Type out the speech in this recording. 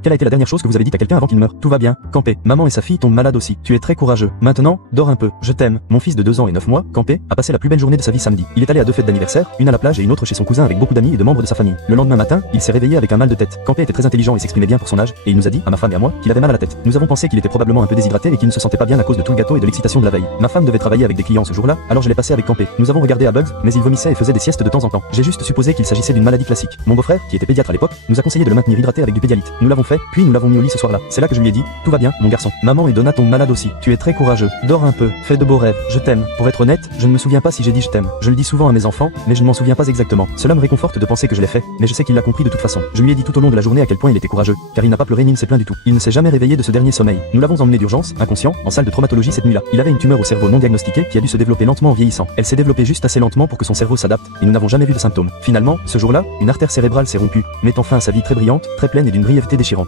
Quelle a été la dernière chose que vous avez dit à quelqu'un avant qu'il meure? Tout va bien, Campé. Maman et sa fille tombent malades aussi. Tu es très courageux. Maintenant, dors un peu. Je t'aime. Mon fils de 2 ans et 9 mois, Campé, a passé la plus belle journée de sa vie samedi. Il est allé à 2 fêtes d'anniversaire, une à la plage et une autre chez son cousin avec beaucoup d'amis et de membres de sa famille. Le lendemain matin, il s'est réveillé avec un mal de tête. Campé était très intelligent et s'exprimait bien pour son âge, et il nous a dit, à ma femme et à moi, qu'il avait mal à la tête. Nous avons pensé qu'il était probablement un peu déshydraté et qu'il ne se sentait pas bien à cause de tout le gâteau et de l'excitation de la veille. Ma femme devait travailler avec des clients ce jour-là, alors je l'ai passé avec Campé. Nous avons regardé à Bugs, mais il vomissait et faisait des siestes de temps en temps. J'ai juste supposé qu'il s'agissait d'une maladie classique. Mon beau-frère, qui était pédiatre à l'époque, nous a conseillé de le maintenir hydraté avec du pédialyte. Nous l'avons fait, puis nous l'avons mis au lit ce soir-là. C'est là que je lui ai dit, tout va bien, mon garçon. Maman et Donna tombent malades aussi. Tu es très courageux. Dors un peu. Fais de beaux rêves. Je t'aime. Pour être honnête, je ne me souviens pas si j'ai dit je t'aime. Je le dis souvent à mes enfants, mais je ne m'en souviens pas exactement. Cela me réconforte de penser que je l'ai fait, mais je sais qu'il l'a compris de toute façon. Je lui ai dit tout au long de la journée à quel point il était courageux, car il n'a pas pleuré ni ne s'est plaint du tout. Il ne s'est jamais réveillé de ce dernier sommeil. Nous l'avons emmené d'urgence, inconscient, en salle de traumatologie cette nuit-là. Il avait une tumeur au cerveau non diagnostiquée qui a dû se développer lentement en vieillissant. Elle s'est développée juste assez lentement pour que son cerveau s'adapte, et nous n'avons jamais vu de symptômes. Finalement, ce jour-là, une artère cérébrale s'est rompue, mettant fin à sa vie très brillante, très pleine et d'une brièveté déchirante.